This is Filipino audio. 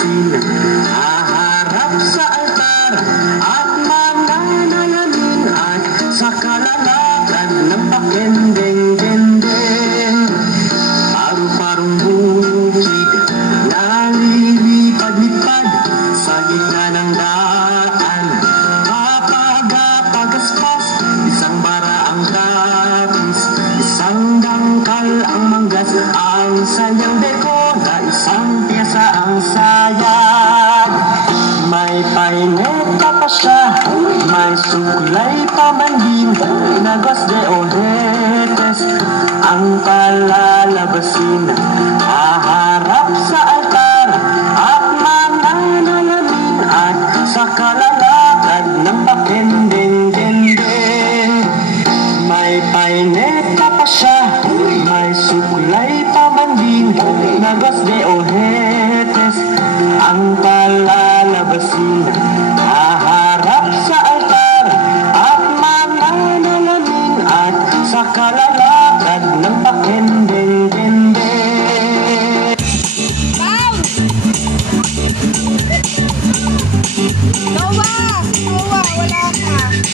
lalabasin, haharap sa altar at mananalamin at sa kalalakad ng pakendeng-dendeng. Paru-parong bukid na lilipad-lipad sa gitna ng daan, papagapagaspas, isang bara ang tapis, isang dangkal ang manggas, ang sayang deko na isang pyesa ang sayag. May paineta pa siya, may sukulay pa man din, nagos de oretes ang palalabasin, haharap sa altar at mananalamin at sa kalalakad ng pakendeng-dendeng. May paineta pa siya, may sukulay pa man din, nagos de oretes ang palalabasin,